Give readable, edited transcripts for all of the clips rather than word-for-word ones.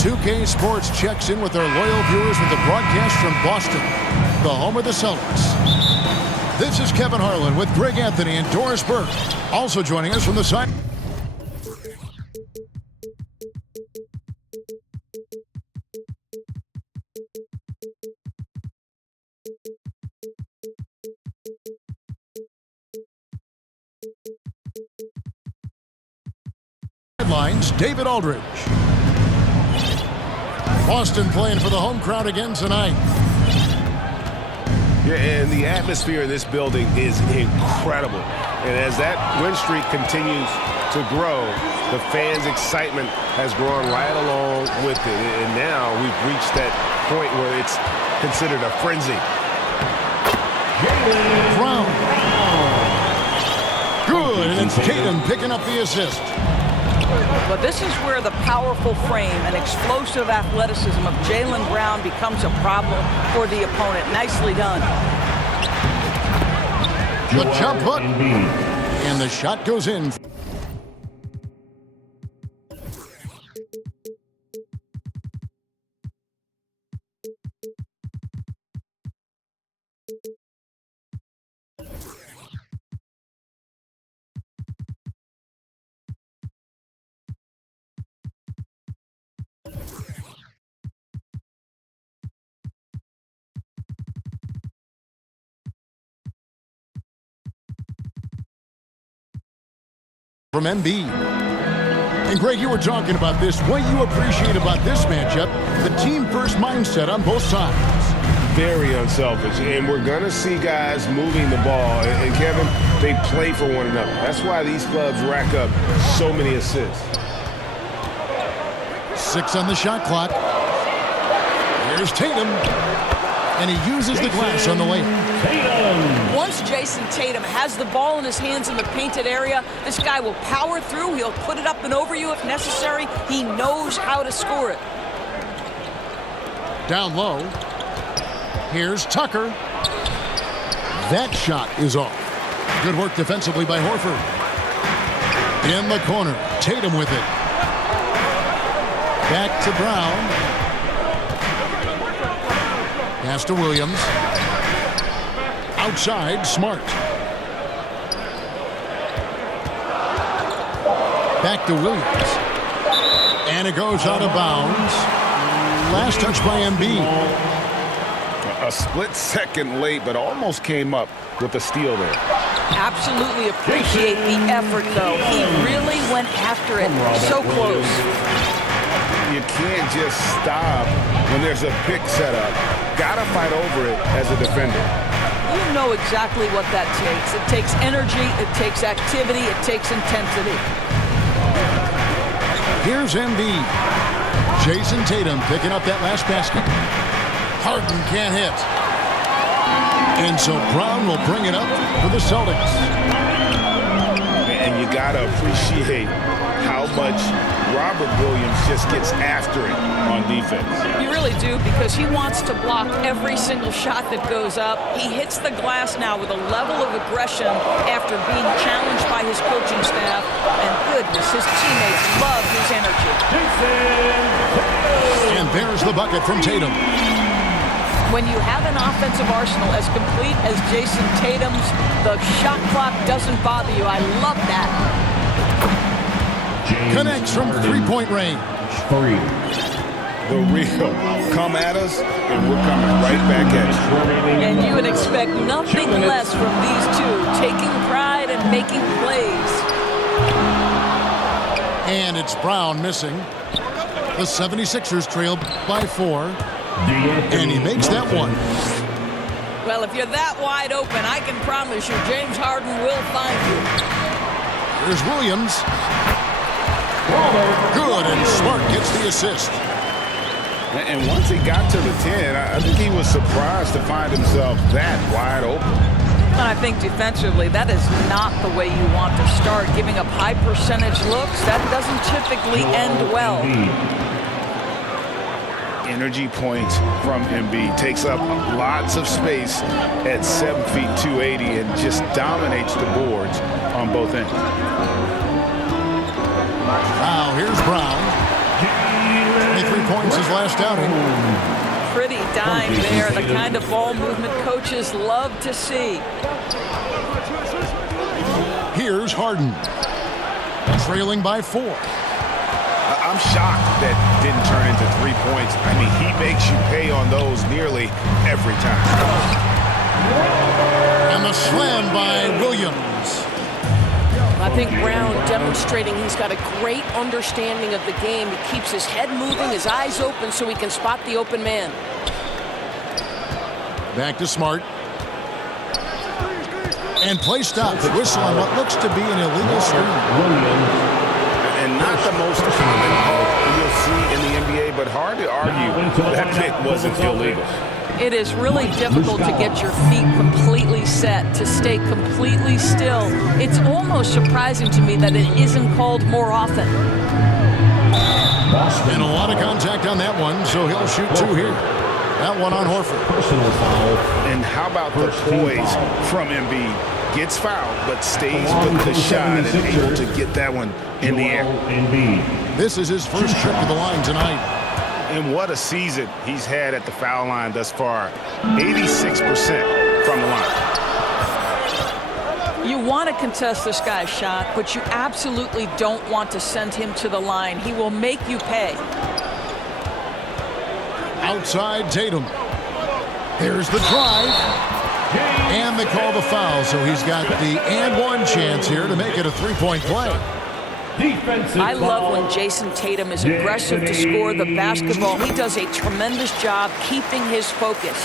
2K Sports checks in with their loyal viewers with the broadcast from Boston, the home of the Celtics. This is Kevin Harlan with Greg Anthony and Doris Burke. Also joining us from the side. Sidelines, David Aldridge. Boston playing for the home crowd again tonight. Yeah, and the atmosphere in this building is incredible. And as that win streak continues to grow, the fans' excitement has grown right along with it. And now we've reached that point where it's considered a frenzy. Brown. Good, and it's Tatum picking up the assist. But this is where the powerful frame and explosive athleticism of Jaylen Brown becomes a problem for the opponent. Nicely done. The jump hook, and the shot goes in. From Embiid. And Greg, you were talking about this. What you appreciate about this matchup, the team-first mindset on both sides. Very unselfish, and we're going to see guys moving the ball. And Kevin, they play for one another. That's why these clubs rack up so many assists. 6 on the shot clock. Here's Tatum. And he uses the glass on the layup. Once Jason Tatum has the ball in his hands in the painted area, this guy will power through. He'll put it up and over you if necessary. He knows how to score it. Down low. Here's Tucker. That shot is off. Good work defensively by Horford. In the corner, Tatum with it. Back to Brown. Pass to Williams. Outside, Smart. Back to Williams. And it goes out of bounds. Last touch by Embiid. A split second late, but almost came up with a steal there. Absolutely appreciate the effort, though. He really went after it. So close. You can't just stop when there's a pick set up. Gotta fight over it as a defender. You know exactly what that takes. It takes energy, it takes activity, it takes intensity. Here's Embiid. Jason Tatum picking up that last basket. Harden can't hit. And so Brown will bring it up for the Celtics. And you gotta appreciate how much Robert Williams just gets after it on defense. You really do, because he wants to block every single shot that goes up. He hits the glass now with a level of aggression after being challenged by his coaching staff. And goodness, his teammates love his energy. And there's the bucket from Tatum. When you have an offensive arsenal as complete as Jason Tatum's, the shot clock doesn't bother you. I love that. Connects from three-point range. The real come at us, and we're coming right back at you. And you would expect nothing less from these two, taking pride and making plays. And it's Brown missing. The 76ers trail by 4. And he makes that one. Well, if you're that wide open, I can promise you James Harden will find you. Here's Williams. Good, and Smart gets the assist. And once he got to the 10, I think he was surprised to find himself that wide open. And I think defensively, that is not the way you want to start. Giving up high percentage looks, that doesn't typically end well. Energy points from Embiid. Takes up lots of space at 7 feet 280 and just dominates the boards on both ends. Now here's Brown. 23 points his last outing. Pretty dime there, the kind of ball movement coaches love to see. Here's Harden. Trailing by 4. I'm shocked that didn't turn into 3 points. I mean, he makes you pay on those nearly every time. And the slam by Williams. I think Brown demonstrating he's got a great understanding of the game. He keeps his head moving, his eyes open so he can spot the open man. Back to Smart. And play stops. Whistle on what looks to be an illegal screen. And not the most common call you'll see in the NBA, but hard to argue that pick wasn't illegal. It is really difficult to get your feet completely set, to stay completely still. It's almost surprising to me that it isn't called more often. And a lot of contact on that one, so he'll shoot 2 here. That one on Horford. And how about the poise from Embiid? Gets fouled, but stays with the shot and able to get that one in the air. This is his first trip to the line tonight. And what a season he's had at the foul line thus far. 86% from the line. You want to contest this guy's shot, but you absolutely don't want to send him to the line. He will make you pay. Outside Tatum. There's the drive. And they call the foul, so he's got the and one chance here to make it a 3-point play. I love when Jason Tatum is aggressive to score the basketball. He does a tremendous job keeping his focus.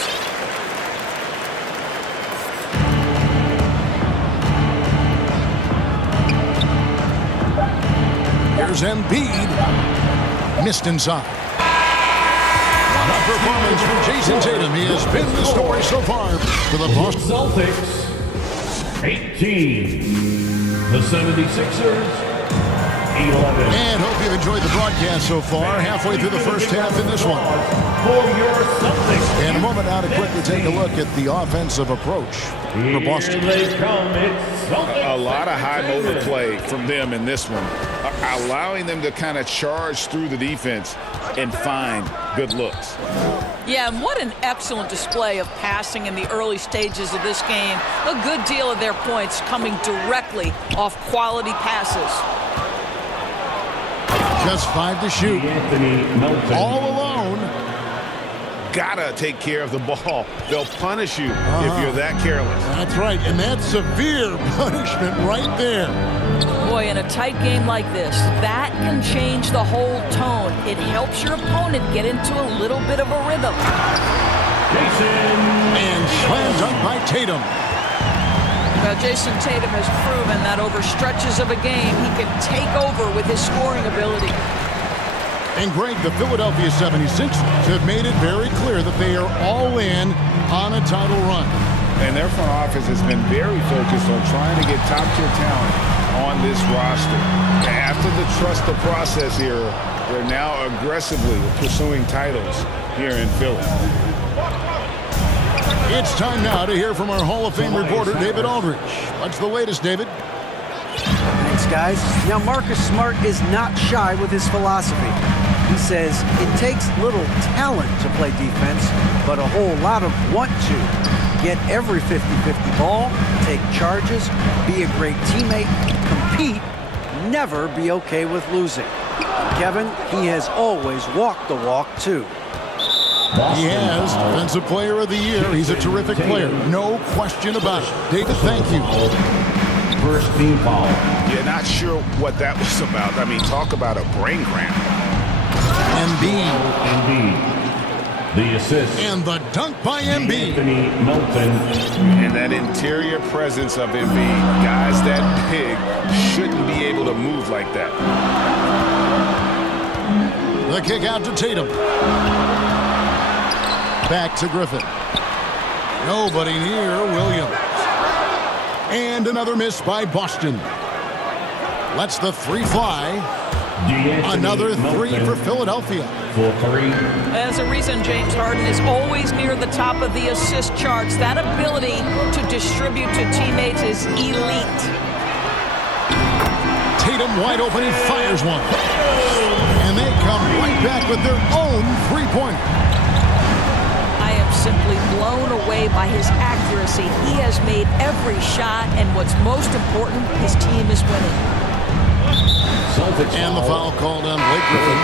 Here's Embiid. Missed inside. What a performance from Jason Tatum. He has been the story so far for the Boston Celtics 18. The 76ers 11. And hope you've enjoyed the broadcast so far. Halfway through the first half in this one. For your Celtics. In a moment now to quickly take a look at the offensive approach for Boston. Here they come. It's Celtics. A lot of high motor play from them in this one, allowing them to kind of charge through the defense and find good looks. Yeah, and what an excellent display of passing in the early stages of this game. A good deal of their points coming directly off quality passes. Just 5 to shoot. Anthony Melton. All alone. Gotta take care of the ball. They'll punish you if you're that careless. That's right, and that's severe punishment right there. Boy, in a tight game like this, that can change the whole tone. It helps your opponent get into a little bit of a rhythm. Jason. And slam dunk by Tatum. Well, Jason Tatum has proven that over stretches of a game, he can take over with his scoring ability. And Greg, the Philadelphia 76ers have made it very clear that they are all in on a title run. And their front office has been very focused on trying to get top-tier talent on this roster. After the trust the process era, they're now aggressively pursuing titles here in Philly. It's time now to hear from our Hall of Fame reporter, David Aldridge. What's the latest, David? Thanks, guys. Now, Marcus Smart is not shy with his philosophy. He says it takes little talent to play defense, but a whole lot of want to. Get every 50-50 ball, take charges, be a great teammate, compete, never be okay with losing. Kevin, he has always walked the walk, too. He has Defensive Player of the Year. He's a terrific player. No question about it. David, thank you. First team foul. Yeah, not sure what that was about. I mean, talk about a brain cramp. Embiid. The assist. And the dunk by Embiid. Anthony Melton. And that interior presence of Embiid. Guys that big shouldn't be able to move like that. The kick out to Tatum. Back to Griffin. Nobody near Williams. And another miss by Boston. Lets the 3 fly. Another 3 for Philadelphia. For 3. There's a reason James Harden is always near the top of the assist charts. That ability to distribute to teammates is elite. Tatum wide open, he fires one. And And they come right back with their own three-pointer. I am simply blown away by his accuracy. He has made every shot, and what's most important, his team is winning. And the foul called on Blake Griffin.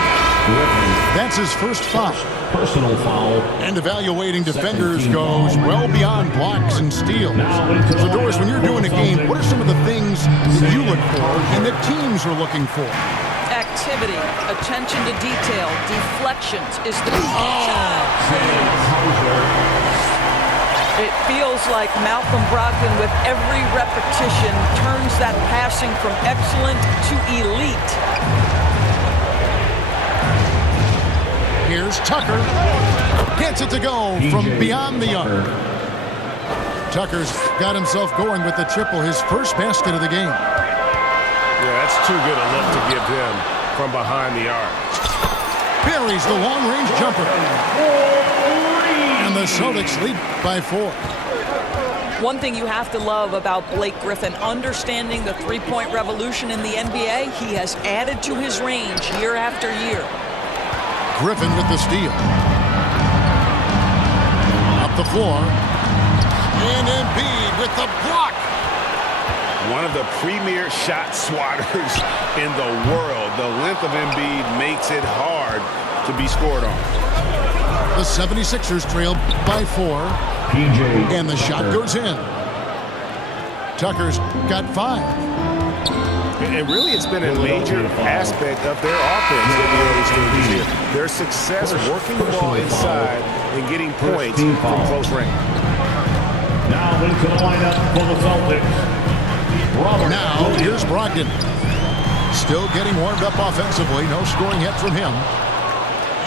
That's his first foul. Personal foul. And evaluating defenders goes well beyond blocks and steals. So, Doris, when you're doing a game, what are some of the things that you look for and that teams are looking for? Activity, attention to detail, deflections is the It feels like Malcolm Brogdon, with every repetition, turns that passing from excellent to elite. Here's Tucker. Gets it to go from beyond the arc. Tucker's got himself going with the triple, his first basket of the game. Yeah, that's too good a look to give him from behind the arc. Buries the long-range jumper. And the Celtics lead by 4. One thing you have to love about Blake Griffin, understanding the three-point revolution in the NBA, he has added to his range year after year. Griffin with the steal. Up the floor. And Embiid with the block. One of the premier shot swatters in the world. The length of Embiid makes it hard to be scored on. The 76ers trail by 4. And the shot goes in. Tucker's got 5. And really, it's been a major aspect of their offense in the early stages here. Their success working the ball inside and getting points from close range. Now into the lineup for the Celtics. Now, here's Brogdon. Still getting warmed up offensively. No scoring yet from him.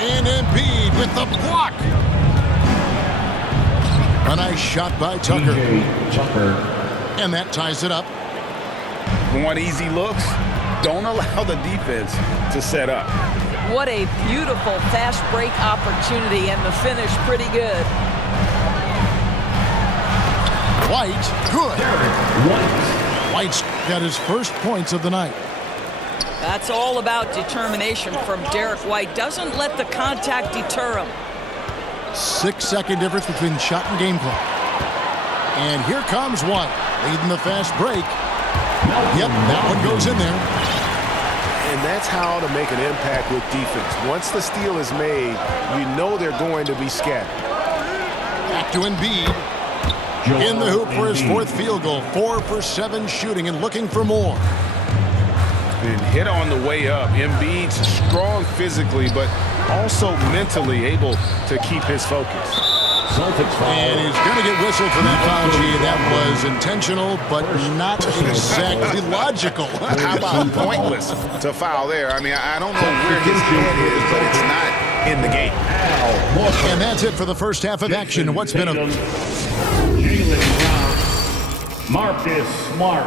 And Embiid with the block. A nice shot by Tucker. And that ties it up. Want easy looks? Don't allow the defense to set up. What a beautiful fast break opportunity, and the finish pretty good. White, good. White's got his first points of the night. That's all about determination from Derek White. Doesn't let the contact deter him. 6-second difference between shot and game clock. And here comes White, leading the fast break. Yep, that one goes in there. And that's how to make an impact with defense. Once the steal is made, you know they're going to be scattered. Back to Embiid. In the hoop for his 4th field goal. 4 for 7 shooting and looking for more. And hit on the way up. Embiid's strong physically, but also mentally able to keep his focus. And he's going to get whistled for that foul, G. That was intentional, but not exactly logical. How about pointless to foul there? I mean, I don't know where his head is, but it's not in the game. And that's it for the first half of action. What's been a... Jaylen Brown. Marcus Smart.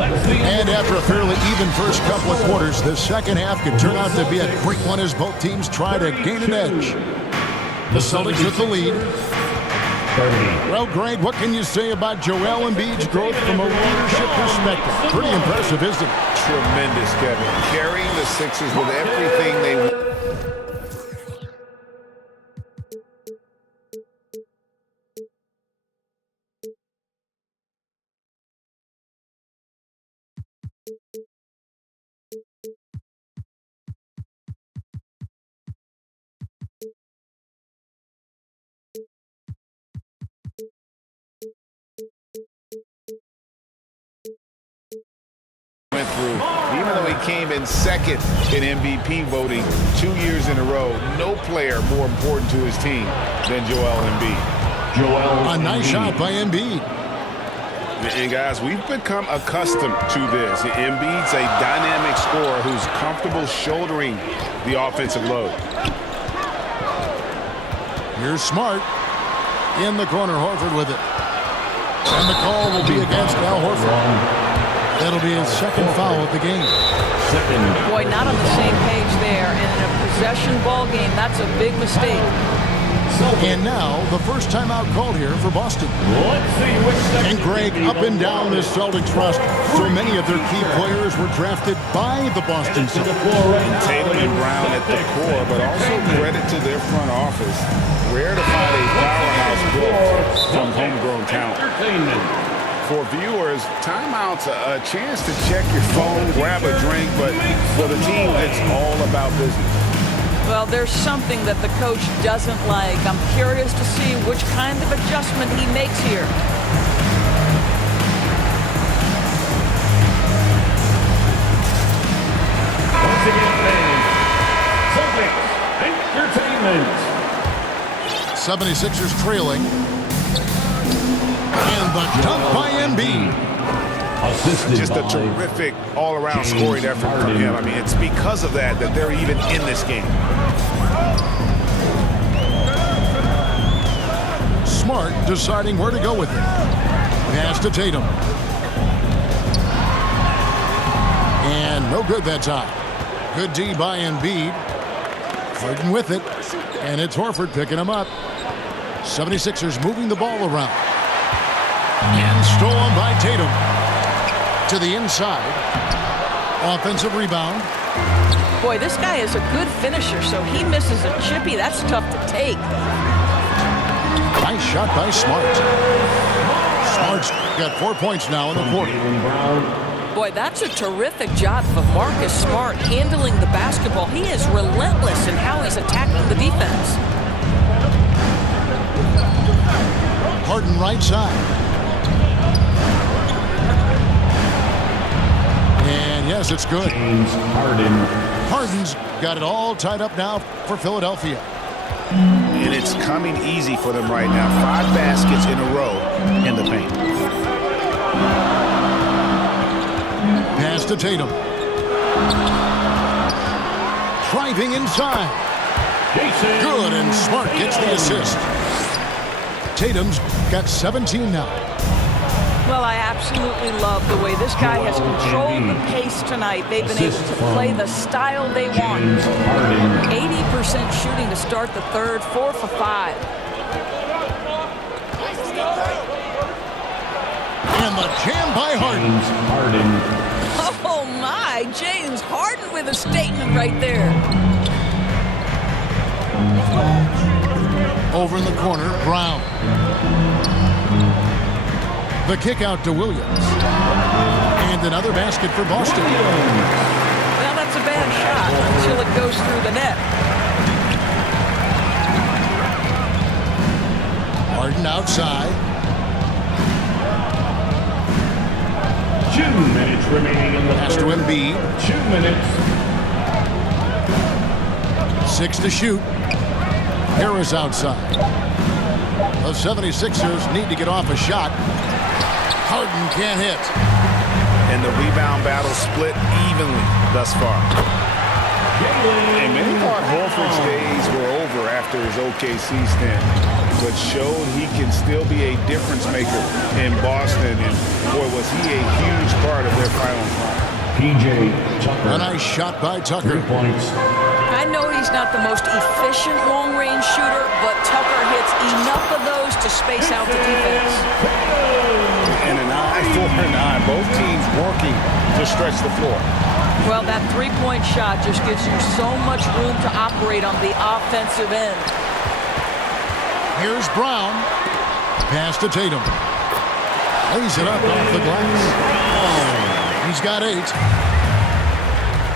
And after a fairly even first couple of quarters, the second half could turn out to be a quick one as both teams try to gain an edge. The Celtics with the lead. Well, Greg, what can you say about Joel Embiid's growth from a leadership perspective? Pretty impressive, isn't it? Tremendous, Kevin. Carrying the Sixers with everything they want. Through. Even though he came in second in MVP voting 2 years in a row, no player more important to his team than Joel Embiid. A nice shot by Embiid. And guys, we've become accustomed to this. Embiid's a dynamic scorer who's comfortable shouldering the offensive load. Here's Smart. In the corner, Horford with it. And the call will be against Al Horford. That'll be his second foul of the game. Boy, not on the same page there. And in a possession ball game, that's a big mistake. And now the first timeout called here for Boston. Let's see which And Greg, up and down this Celtics roster, so many of their key players were drafted by the Boston Celtics. Tatum and Brown at the core, but also credit to their front office. Rare to find a powerhouse built from homegrown talent. For viewers, timeout's a chance to check your phone, grab a drink, but for the team, it's all about business. Well, there's something that the coach doesn't like. I'm curious to see which kind of adjustment he makes here. Once again, fans, Celtics Entertainment. 76ers trailing. And the dunk by Embiid. Just a terrific all-around scoring effort from him. I mean, it's because of that they're even in this game. Smart deciding where to go with it. Pass to Tatum. And no good that time. Good D by Embiid. Harden with it. And it's Horford picking him up. 76ers moving the ball around. And stolen by Tatum. To the inside. Offensive rebound. Boy, this guy is a good finisher, so he misses a chippy. That's tough to take. Nice shot by Smart. Smart's got 4 points now in the quarter. Boy, that's a terrific job of Marcus Smart handling the basketball. He is relentless in how he's attacking the defense. Harden right side. And yes, it's good. James Harden. Harden's got it all tied up now for Philadelphia. And it's coming easy for them right now. 5 baskets in a row in the paint. Pass to Tatum. Driving inside. Jason. Good, and Smart gets the assist. Tatum's got 17 now. Well, I absolutely love the way this guy has controlled the pace tonight. They've been able to play the style they want. 80% shooting to start the third, 4 for 5. And the jam by Harden. James Harden. Oh my, James Harden with a statement right there. Over in the corner, Brown. The kick out to Williams. And another basket for Boston. Well, that's a bad shot until it goes through the net. Harden outside. 2 minutes remaining in the Pass to Embiid. 2 minutes. 6 to shoot. Harris outside. The 76ers need to get off a shot. Harden can't hit. And the rebound battle split evenly thus far. And many thought Horford's days were over after his OKC stint, but showed he can still be a difference maker in Boston. And boy, was he a huge part of their final run. PJ Tucker. A nice shot by 3 Tucker. points. I know he's not the most efficient long-range shooter, but Tucker hits enough of those to space out the defense. And an eye for an eye. Both teams working to stretch the floor. Well, that three-point shot just gives you so much room to operate on the offensive end. Here's Brown. Pass to Tatum. Lays it up off the glass. He's got 8.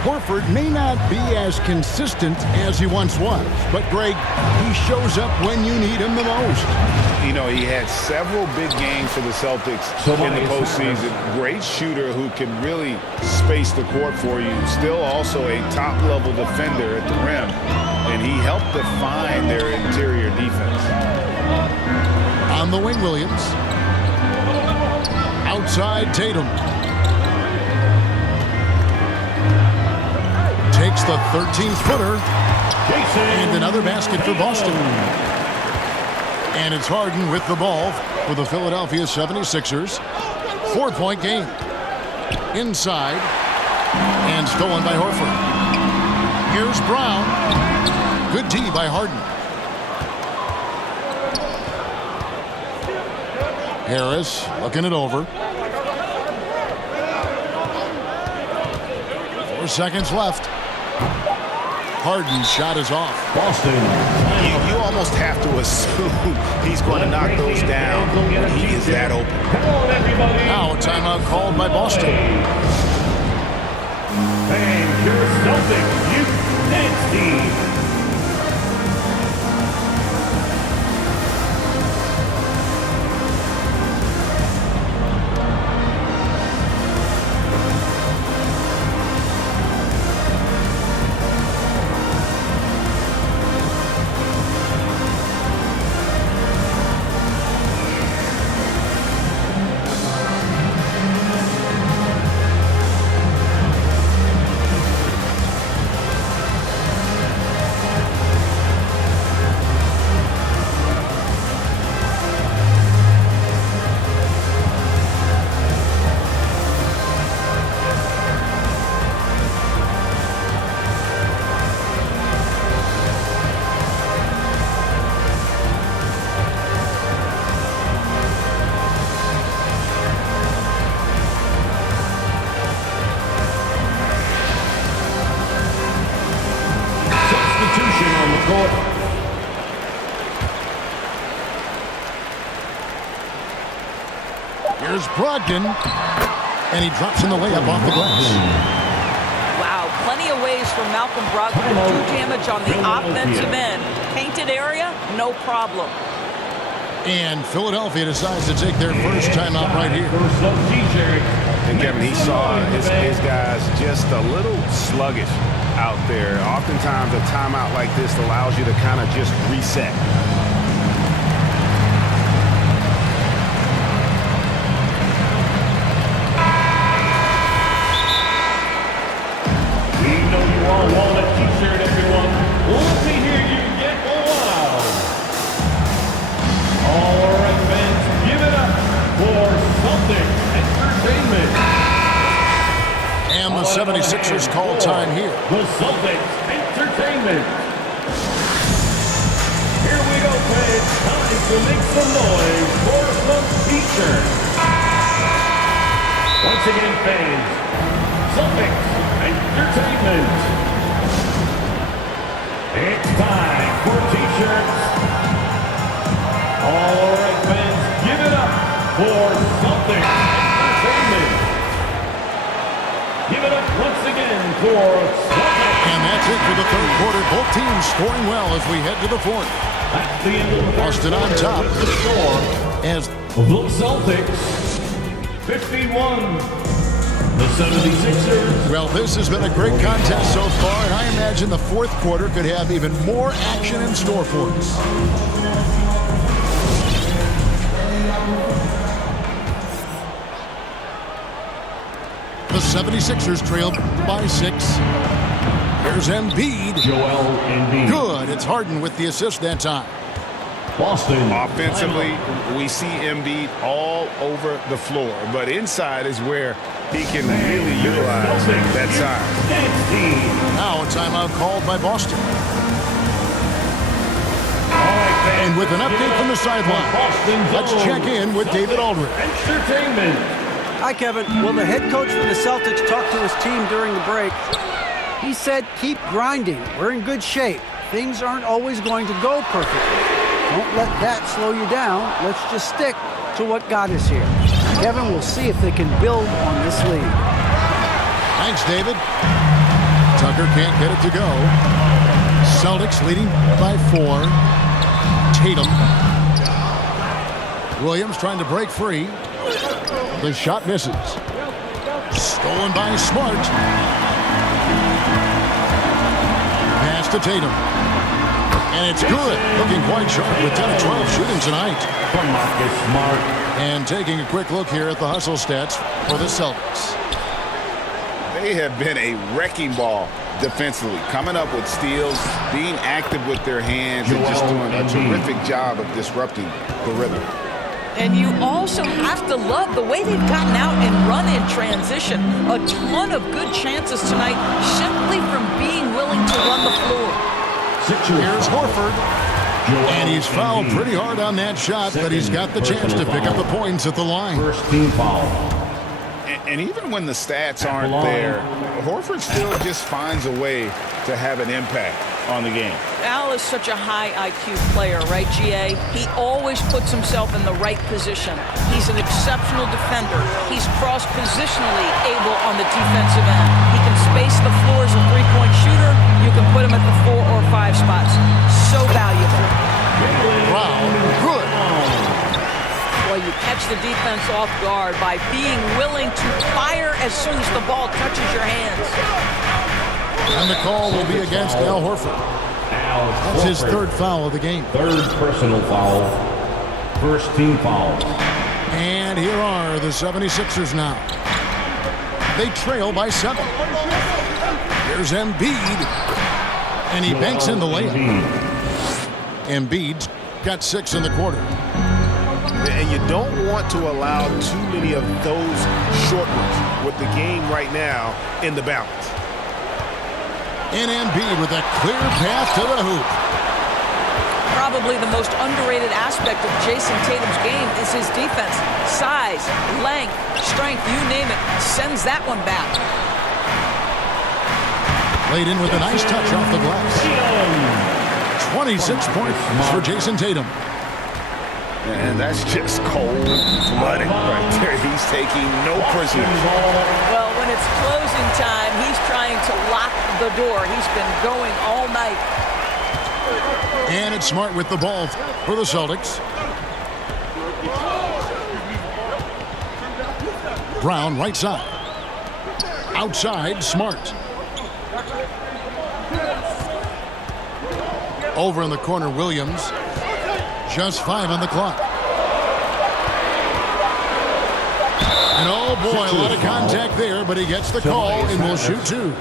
Horford may not be as consistent as he once was, but Greg, he shows up when you need him the most. You know, he had several big games for the Celtics in the postseason. Great shooter who can really space the court for you. Still also a top-level defender at the rim, and he helped define their interior defense. On the wing, Williams. Outside, Tatum. Takes the 13-footer. And another basket for Boston. And it's Harden with the ball for the Philadelphia 76ers. 4-point game. Inside. And stolen by Horford. Here's Brown. Good D by Harden. Harris looking it over. 4 seconds left. Harden's shot is off. Boston. You almost have to assume he's going to knock those down when he is that open. Come on, everybody. Now a timeout called by Boston. And your Celtics youth dance team. Here's Brogdon, and he drops in the layup off the glass. Wow, plenty of ways for Malcolm Brogdon to do damage on the offensive end. Painted area, no problem. And Philadelphia decides to take their first timeout right here. And Kevin, he saw his guys just a little sluggish out there. Oftentimes a timeout like this allows you to kind of just reset. All want a t-shirt, everyone. Let me hear you get loud. All right, fans, give it up for Celtics Entertainment. And the 76ers call time here. The Celtics Entertainment. Here we go, fans. Time to make some noise for some t-shirts. Once again, fans, Celtics Entertainment. It's time for t-shirts. All right, fans, give it up for Celtics Entertainment. Give it up once again for Celtics. And that's it for the third quarter. Both teams scoring well as we head to the fourth. That's the end of the Boston on top. The score As the Celtics 51. The 76ers. well, this has been a great contest so far, and I imagine the fourth quarter could have even more action in store for us. The 76ers trail by 6. Here's Embiid. Joel Embiid. Good. It's Harden with the assist that time. Boston. Offensively, we see Embiid all over the floor, but inside is where he can really utilize that size. Now a timeout called by Boston. And with an update from the sideline, let's check in with David Aldridge. Entertainment. Hi, Kevin. Well, the head coach for the Celtics talked to his team during the break. He said, keep grinding. We're in good shape. Things aren't always going to go perfectly. Don't let that slow you down. Let's just stick to what got us here. Kevin, we'll see if they can build on this lead. Thanks, David. Tucker can't get it to go. Celtics leading by 4. Tatum. Williams trying to break free. The shot misses. Stolen by Smart. Pass to Tatum. And it's good. Looking quite sharp with 10 of 12 shooting tonight. From Marcus Smart. And taking a quick look here at the hustle stats for the Celtics. They have been a wrecking ball defensively, coming up with steals, being active with their hands, and just doing a terrific job of disrupting the rhythm. And you also have to love the way they've gotten out and run in transition. A ton of good chances tonight simply from being willing to run the floor. Here's Horford. And he's fouled pretty hard on that shot, but he's got the chance to pick up the points at the line. First team foul. And even when the stats aren't there, Horford still just finds a way to have an impact on the game. Al is such a high IQ player, right, GA? He always puts himself in the right position. He's an exceptional defender. He's cross-positionally able on the defensive end. He can space the floor as a three-point shooter. You can put him at the 4 or 5 spots. So valuable. Brown, good. Well, you catch the defense off guard by being willing to fire as soon as the ball touches your hands. And the call will be against Al Horford. That's his third foul of the game. Third personal foul. First team foul. And here are the 76ers now. They trail by 7. Here's Embiid. And he banks in the layup. Embiid's got 6 in the quarter. And you don't want to allow too many of those short ones with the game right now in the balance. And Embiid with a clear path to the hoop. Probably the most underrated aspect of Jason Tatum's game is his defense. Size, length, strength, you name it, sends that one back. Laid in with a nice touch off the glass. 26 points for Jason Tatum. And that's just cold-blooded right there. He's taking no prisoners. Well, when it's closing time, he's trying to lock the door. He's been going all night. And it's Smart with the ball for the Celtics. Brown right side. Outside, Smart. Over in the corner, Williams. Just 5 on the clock. And oh boy, a lot of contact there, but he gets the call and will shoot 2.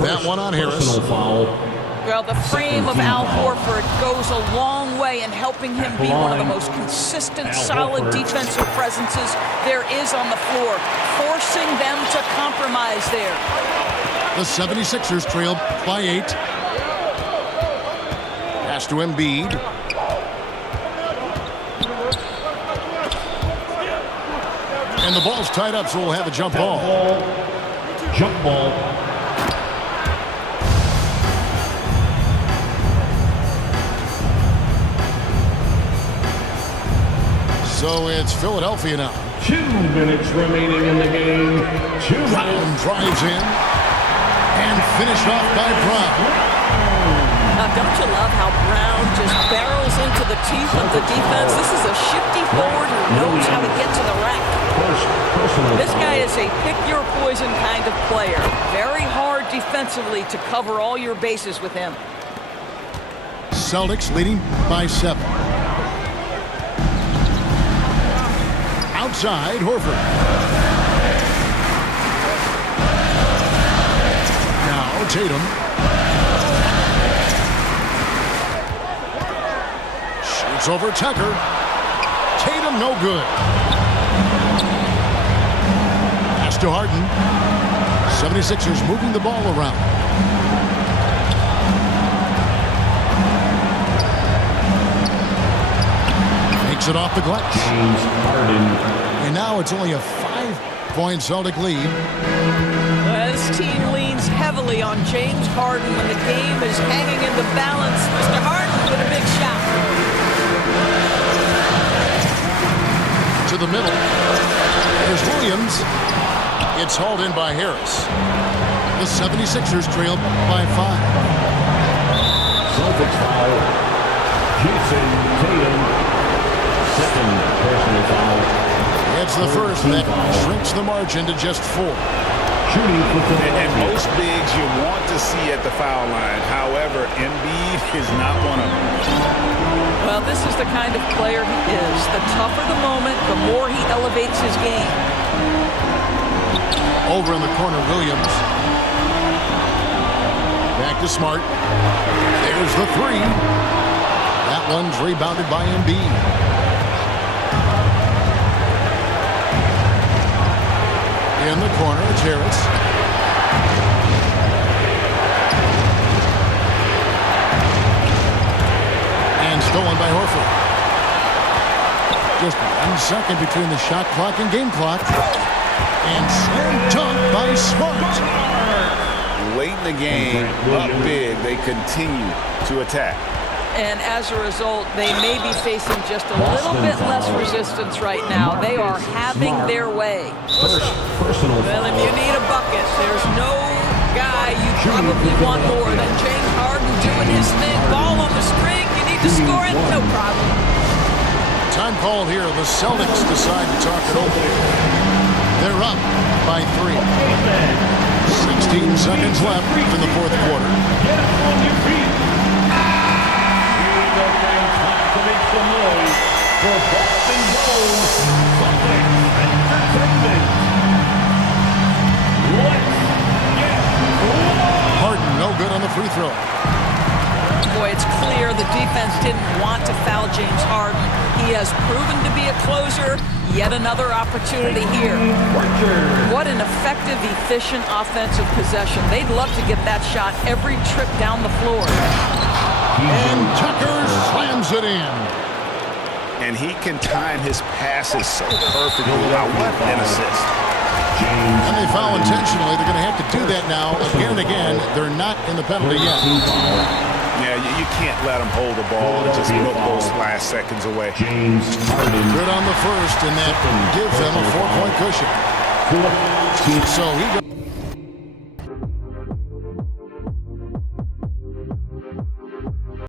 That one on Harris. Well, the frame of Al Horford goes a long way in helping him be one of the most consistent, solid defensive presences there is on the floor, forcing them to compromise there. The 76ers trail by 8. Pass to Embiid. And the ball's tied up, so we'll have a jump ball. Jump ball. So it's Philadelphia now. 2 minutes remaining in the game. 2 Brown minutes. drives in. And finished off by Brown. Now, don't you love how Brown just barrels into the teeth of the defense? This is a shifty forward who knows how to get to the rack. This guy is a pick-your-poison kind of player. Very hard defensively to cover all your bases with him. Celtics leading by 7. Outside, Horford. Now Tatum. Shoots over Tucker. Tatum no good. Pass to Harden. 76ers moving the ball around. Takes it off the glass. James Harden. And now it's only a 5-point Celtic lead. This team leans heavily on James Harden when the game is hanging in the balance. Mr. Harden with a big shot. To the middle. There's Williams. It's hauled in by Harris. The 76ers trail by 5. Celtics foul. Jason Tatum. Second personal foul. It's the first that shrinks the margin to just 4. Shooting for And most bigs you want to see at the foul line. However, Embiid is not one of them. Well, this is the kind of player he is. The tougher the moment, the more he elevates his game. Over in the corner, Williams. Back to Smart. There's the 3. That one's rebounded by Embiid. In the corner, it's Harris. And still just 1 second between the shot clock and game clock. And slam dunk by Smart. Late in the game, up big, they continue to attack. And as a result, they may be facing just a little bit less resistance right now. They are having their way. Well, if you need a bucket, there's no guy you probably want more than James Harden doing his thing. Ball on the string, you need to score it, no problem. Time called here. The Celtics decide to talk it over. They're up by 3. 16 seconds left in the fourth quarter. Get on your feet. Here we go, fans. Time to make some noise for Boston Gold Celtics Entertainment. Let's get wild. Harden, no good on the free throw. Boy, it's clear the defense didn't want to foul James Harden. He has proven to be a closer. Yet another opportunity here. What an effective, efficient offensive possession. They'd love to get that shot every trip down the floor. And Tucker slams it in. And he can time his passes so perfectly. Wow, what an assist. And they foul intentionally. They're going to have to do that now again and again. They're not in the penalty yet. Yeah, you can't let him hold the ball and just look those last seconds away. Good on the first, and that gives them a 4-point cushion. So he goes.